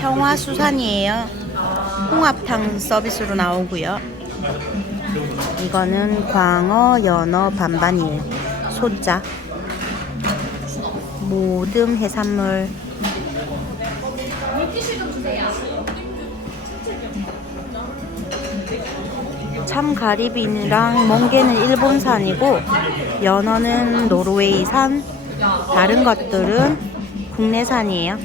평화수산이에요. 홍합탕 서비스로 나오고요. 이거는 광어, 연어 반반이에요. 소자. 모듬 해산물. 참가리비랑 멍게는 일본산이고 연어는 노르웨이산 다른 것들은 국내산이에요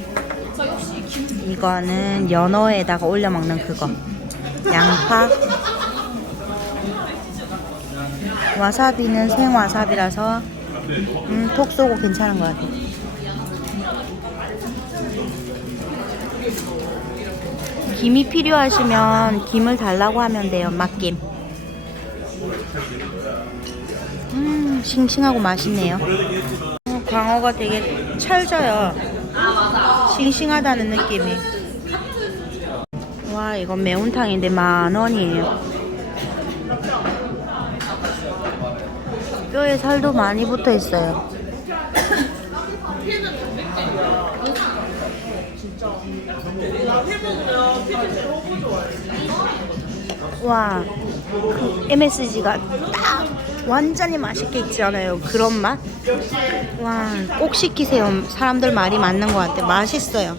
이거는 연어에다가 올려 먹는 그거. 양파. 와사비는 생와사비라서 음, 톡 쏘고 괜찮은 것 같아요 김이 필요하시면 김을 달라고 하면 돼요 맛김. 음 싱싱하고 맛있네요. 어, 광어가 되게 찰져요 싱싱하다는 느낌이. 와 이건 매운탕인데 만 원이에요. 뼈에 살도 많이 붙어 있어요 와, 그 MSG가 딱 완전히 맛있게 있잖아요. 그런 맛? 와, 꼭 시키세요. 사람들 말이 맞는 것 같아. 맛있어요.